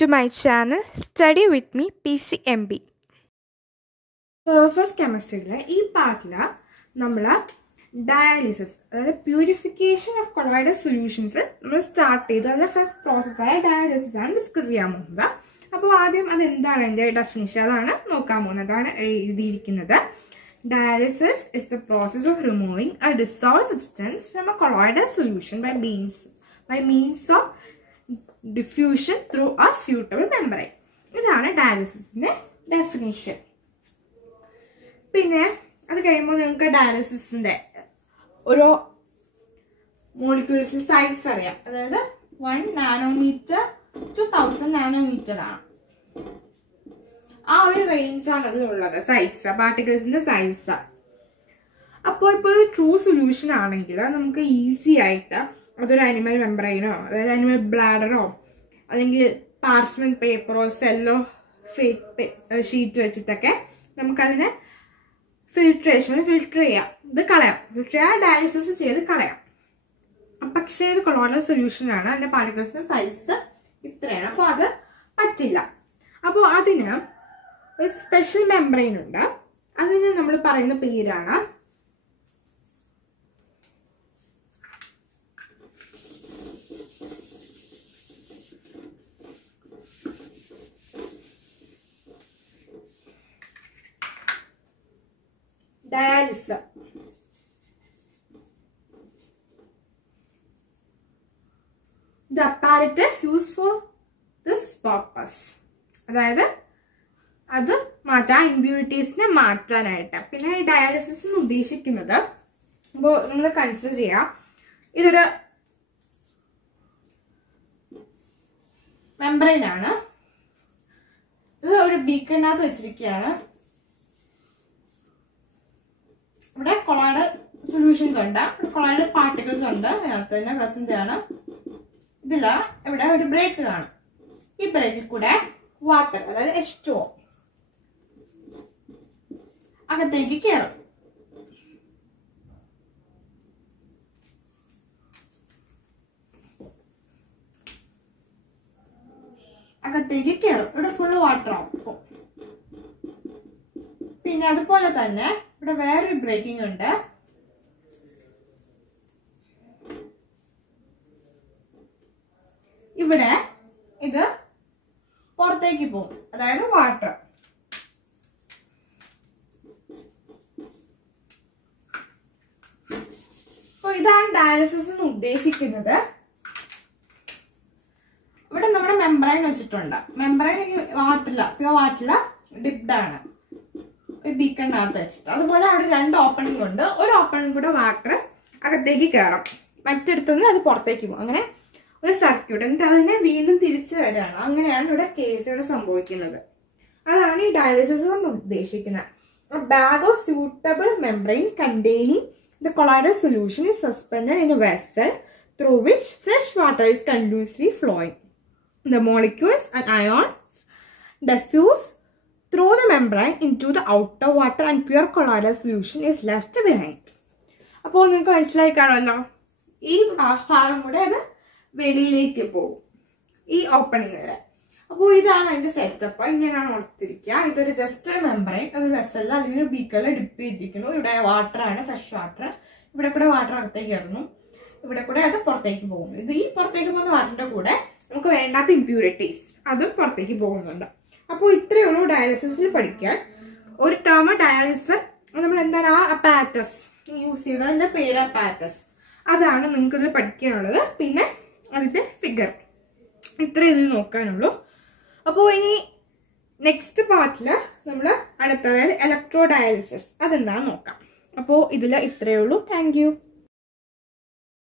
to my channel Study with me PCMB. Surface chemistry ഈ പാർട്ടില് നമ്മൾ dialysis അതായത് purification of colloidal solutions നമ്മൾ start ചെയ്തു. അതിലെ ഫസ്റ്റ് പ്രോസസ്സായ ഡയാലിസിസ് ആണ് ഡിസ്കസ് ചെയ്യാൻ പോകുന്നത്. അപ്പോൾ ആദ്യം അതെന്താണ് അതിൻ്റെ ഡെഫിനിഷൻ അതാണ് നോക്കാൻ പോകുന്നത്. അതാണ് എഴുതിയിരിക്കുന്നത്. Dialysis is the process of removing a dissolved substance from a colloidal solution by means of diffusion through a suitable membrane. ഇതാണ് ഡയാലിസിസിന്റെ ഡെഫിനിഷൻ. പിന്നെ അത് കഴിയുമ്പോൾ നിങ്ങൾക്ക് ഡയാലിസിസിന്റെ ഓരോ മോളിക്യൂൾസിന്റെ സൈസ് അറിയാം. അതായത് 1 നാനോമീറ്റർ to 1000 നാനോമീറ്റർ ആണ്. ആ ഒരു റേഞ്ചാണ് അതിലുള്ളത് സൈസ്, പാർട്ടിക്കിൾസിന്റെ സൈസ്. അപ്പോൾ ഇപ്പോൾ ഒരു ട്രൂ സൊല്യൂഷൻ ആണെങ്കിൽ നമുക്ക് ഈസി ആയിട്ട് അതൊരു അനിമൽ മെംബ്രെയിനോ അതായത് അനിമൽ ബ്ലാഡറോ അല്ലെങ്കിൽ പാർച്ച്മെന്റ് പേപ്പറോ സെല്ലോ ഷീറ്റ് വെച്ചിട്ടൊക്കെ നമുക്കതിനെ ഫിൽട്ടർ ചെയ്യാം. ഇത് കളയാം, ഡയാലിസിസ് ചെയ്ത് കളയാം. പക്ഷേ ഇത് കൊളോയിഡൽ സൊല്യൂഷൻ ആണ്, അതിന്റെ പാർട്ടിക്കിൾസിന്റെ സൈസ് ഇത്രയാണ്. അപ്പോൾ അത് പറ്റില്ല. അപ്പോൾ അതിന് ഒരു സ്പെഷ്യൽ മെംബ്രെയിൻ ഉണ്ട്. അതിന് നമ്മൾ പറയുന്ന പേരാണ് dialyser. The apparatus used for this purpose. അതായത് അത് മാറ്റാൻ, ഇമ്പ്യൂരിറ്റീസിനെ മാറ്റാനായിട്ട്. പിന്നെ ഡയാലിസിസ് എന്ന് ഉദ്ദേശിക്കുന്നത്, അപ്പോൾ നിങ്ങൾ കൺസിഡർ ചെയ്യാം, ഇതൊരു മെംബ്രെയിൻ ആണ്. ഇത് ഒരു ബീക്കറിനകത്ത് വെച്ചിരിക്കുകയാണ്. ഇവിടെ കൊളോയിഡൽ സൊല്യൂഷൻസ് ഉണ്ട്, കൊളോയിഡൽ പാർട്ടിക്കിൾസ് ഉണ്ട്, അതിനകത്ത് തന്നെ പ്രസന്റ് ആണ്. ഇതില ഇവിടെ ഒരു ബ്രേക്ക് കാണും. ഈ ബ്രേക്കിൽ കൂടെ വാട്ടർ അതായത് H2O അകത്തേക്ക് കയറും. ഇവിടെ ഫുള്ള് വാട്ടർ ആവും. പിന്നെ അതുപോലെ തന്നെ ഇവിടെ വേറൊരു ബ്രേക്കിംഗ് ഉണ്ട്. ഇവിടെ ഇത് പുറത്തേക്ക് പോകും, അതായത് വാട്ടർ. അപ്പൊ ഇതാണ് ഡയാലിസിസ് എന്ന് ഉദ്ദേശിക്കുന്നത്. ഇവിടെ നമ്മുടെ മെംബ്രെയിൻ വെച്ചിട്ടുണ്ട്. മെംബ്രെയിൻ പ്യുവർ വാട്ടറില ഡിപ്ഡ് ആണ്, ബീക്കറിനകത്ത് വെച്ചിട്ട്. അതുപോലെ അവിടെ 2 ഓപ്പണിംഗ് ഉണ്ട്. ഒരു ഓപ്പണിംഗ് കൂടെ വാട്ടർ അകത്തേക്ക് കയറും, മറ്റിടത്തുനിന്ന് അത് പുറത്തേക്ക് പോകും. അങ്ങനെ ഒരു സർക്യൂട്ട്. എന്നിട്ട് അതിനെ വീണ്ടും തിരിച്ചു വരികയാണ്. അങ്ങനെയാണ് ഇവിടെ കേസ് സംഭവിക്കുന്നത്. അതാണ് ഈ ഡയാലിസിസ് കൊണ്ട് ഉദ്ദേശിക്കുന്നത്. A bag of suitable membrane containing the colloidal solution is suspended in a vessel through which fresh water is continuously flowing. The molecules and ions diffuse through the membrane into the outer water and pure colloidal solution is left behind. അപ്പോൾ നിങ്ങൾക്ക് മനസ്സിലായി കാണുമല്ലോ, ഈ ഭാഗം കൂടെ അത് വെളിയിലേക്ക് പോകും, ഈ ഓപ്പണിംഗ് വരെ. അപ്പോൾ ഇതാണ് അതിന്റെ സെറ്റപ്പ്. ഇങ്ങനെയാണ് ഓർത്തിരിക്കുക. ഇതൊരു ജസ്റ്റ് ഒരു മെംബ്രെയിൻ, ഒരു വെസലിൽ അല്ലെങ്കിൽ ഒരു ബീക്കറിൽ ഡിപ്പ് ചെയ്തിരിക്കുന്നു. ഇവിടെ വാട്ടർ ആണ്, ഫ്രഷ് വാട്ടർ. ഇവിടെ കൂടെ വാട്ടർ അകത്തേക്ക് ഇറങ്ങും, ഇവിടെ കൂടെ അത് പുറത്തേക്ക് പോകും. ഇത് ഈ പുറത്തേക്ക് പോകുന്ന വാട്ടറിന്റെ കൂടെ നമുക്ക് വേണ്ടാത്ത ഇമ്പ്യൂരിറ്റീസ് അതും പുറത്തേക്ക് പോകുന്നുണ്ട്. അപ്പോൾ ഇത്രയേ ഉള്ളൂ ഡയാലിസിസിൽ പഠിക്കാൻ. ഒരു ടേം ഡയാലിസർ, നമ്മൾ എന്താണ് ആ അപ്പാരറ്റസ് യൂസ് ചെയ്തത്, അതിന്റെ പേര് അപ്പാരറ്റസ്. അതാണ് നിങ്ങൾക്ക് ഇത് പഠിക്കാനുള്ളത്. പിന്നെ അതിന്റെ ഫിഗർ ഇത്ര ഇതിൽ നോക്കാനുള്ളൂ. അപ്പോൾ ഇനി നെക്സ്റ്റ് പാർട്ടില് നമ്മൾ അടുത്ത, അതായത് ഇലക്ട്രോ ഡയാലിസിസ്, അതെന്താന്ന് നോക്കാം. അപ്പോൾ ഇതിൽ ഇത്രയേ ഉള്ളൂ. Thank you.